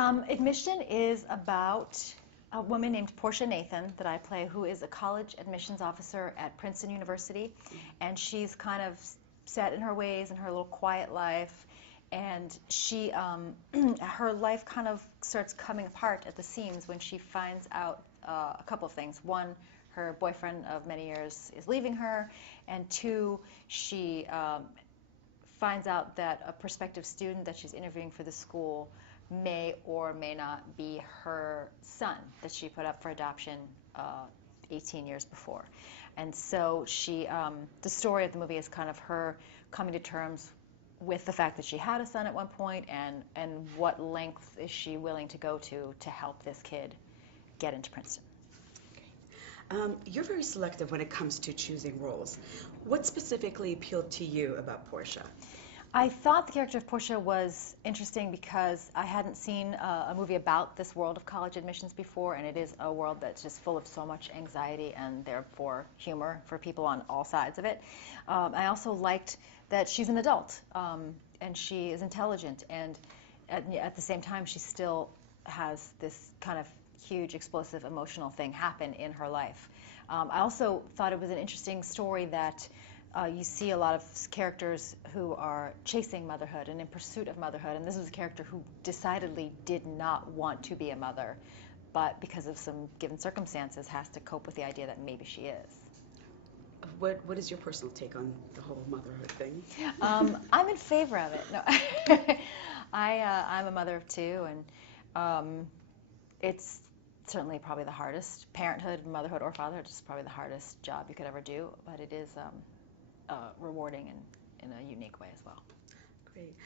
Admission is about a woman named Portia Nathan that I play, who is a college admissions officer at Princeton University, and she's kind of set in her ways in her little quiet life, and she her life kind of starts coming apart at the seams when she finds out a couple of things. One, her boyfriend of many years is leaving her, and two, she finds out that a prospective student that she's interviewing for the school may or may not be her son that she put up for adoption 18 years before. And so the story of the movie is kind of her coming to terms with the fact that she had a son at one point, and what lengths is she willing to go to help this kid get into Princeton. You're very selective when it comes to choosing roles. What specifically appealed to you about Portia? I thought the character of Portia was interesting because I hadn't seen a movie about this world of college admissions before, and it is a world that's just full of so much anxiety and therefore humor for people on all sides of it. I also liked that she's an adult, and she is intelligent, and at the same time she still has this kind of huge, explosive, emotional thing happen in her life. I also thought it was an interesting story that you see a lot of characters who are chasing motherhood and in pursuit of motherhood, and this was a character who decidedly did not want to be a mother, but because of some given circumstances has to cope with the idea that maybe she is. What is your personal take on the whole motherhood thing? I'm in favor of it. No, I'm a mother of two, and it's certainly probably the hardest. Parenthood, motherhood, or fatherhood is probably the hardest job you could ever do, but it is rewarding in a unique way as well. Great.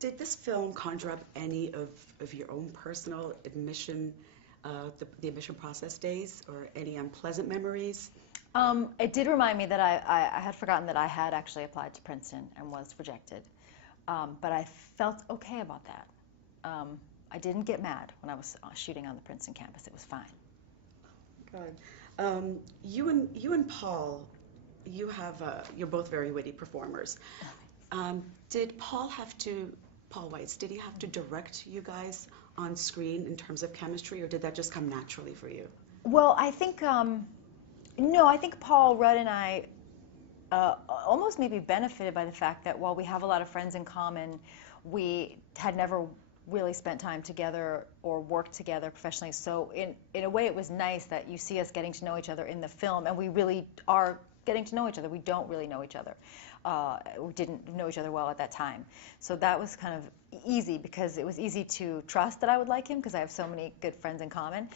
Did this film conjure up any of your own personal admission, the admission process days, or any unpleasant memories? It did remind me that I had forgotten that I had actually applied to Princeton and was rejected, but I felt okay about that. I didn't get mad when I was shooting on the Princeton campus. It was fine. God. You and Paul, you're both very witty performers. Did Paul Weitz, did he have to direct you guys on screen in terms of chemistry, or did that just come naturally for you? Well, I think, no, I think Paul Rudd and I almost maybe benefited by the fact that while we have a lot of friends in common, we had never really spent time together or worked together professionally. So in a way it was nice that you see us getting to know each other in the film, and we really are getting to know each other. We don't really know each other. We didn't know each other well at that time. So that was kind of easy because it was easy to trust that I would like him because I have so many good friends in common.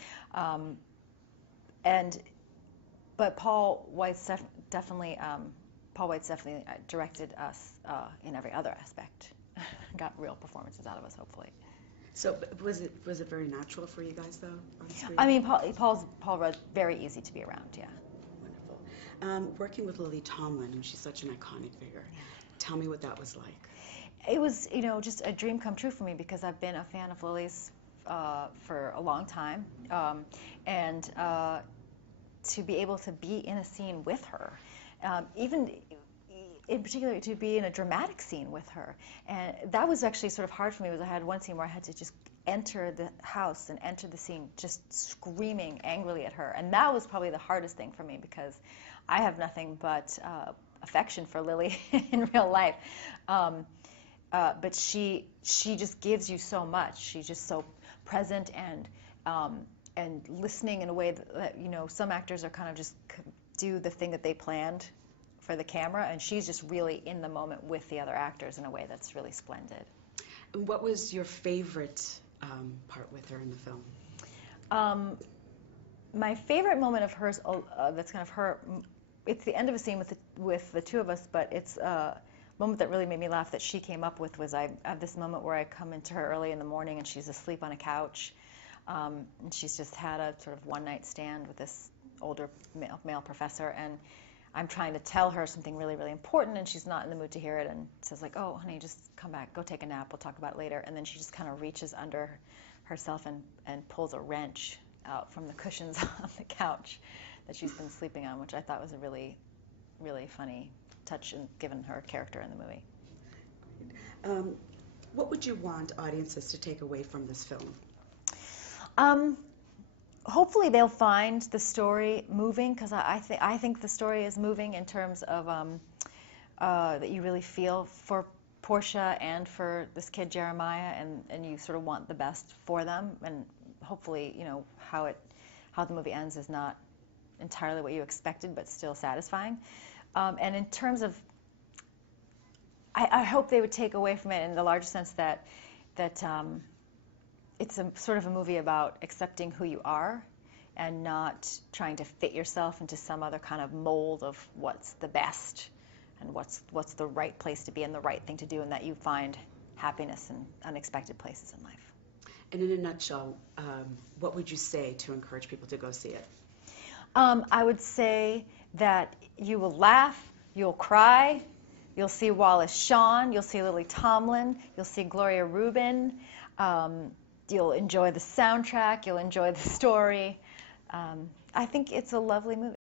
But Paul Weitz definitely directed us in every other aspect. Got real performances out of us, hopefully. So was it very natural for you guys though on screen? I mean, Paul Rudd, very easy to be around, yeah. Wonderful. Working with Lily Tomlin, she's such an iconic figure. Yeah. Tell me what that was like. It was, just a dream come true for me because I've been a fan of Lily's for a long time, and to be able to be in a scene with her, even in particular to be in a dramatic scene with her, and that was actually sort of hard for me. I had one scene where I had to just enter the house and enter the scene just screaming angrily at her, and that was probably the hardest thing for me because I have nothing but affection for Lily in real life, but she just gives you so much. She's just so present and listening in a way that some actors are kind of just do the thing that they planned for the camera, and she's just really in the moment with the other actors in a way that's really splendid. And what was your favorite part with her in the film? My favorite moment of hers, that's kind of her, it's the end of a scene with the two of us, but it's a moment that really made me laugh that she came up with was I have this moment where I come into her early in the morning and she's asleep on a couch, and she's just had a sort of one-night stand with this older male professor, and I'm trying to tell her something really, really important, and she's not in the mood to hear it, and says like, "Oh, honey, just come back, go take a nap, we'll talk about it later." And then she just kind of reaches under herself and pulls a wrench out from the cushions on the couch that she's been sleeping on, which I thought was a really, really funny touch, given her character in the movie. What would you want audiences to take away from this film? Hopefully they'll find the story moving, because I think the story is moving in terms of that you really feel for Portia and for this kid Jeremiah, and you sort of want the best for them, and hopefully, you know, how the movie ends is not entirely what you expected, but still satisfying. And in terms of, I hope they would take away from it in the larger sense that it's a sort of a movie about accepting who you are and not trying to fit yourself into some other kind of mold of what's the best and what's the right place to be and the right thing to do, and that you find happiness in unexpected places in life. And in a nutshell, what would you say to encourage people to go see it? I would say that you will laugh, you'll cry, you'll see Wallace Shawn, you'll see Lily Tomlin, you'll see Gloria Rubin, you'll enjoy the soundtrack, you'll enjoy the story. I think it's a lovely movie.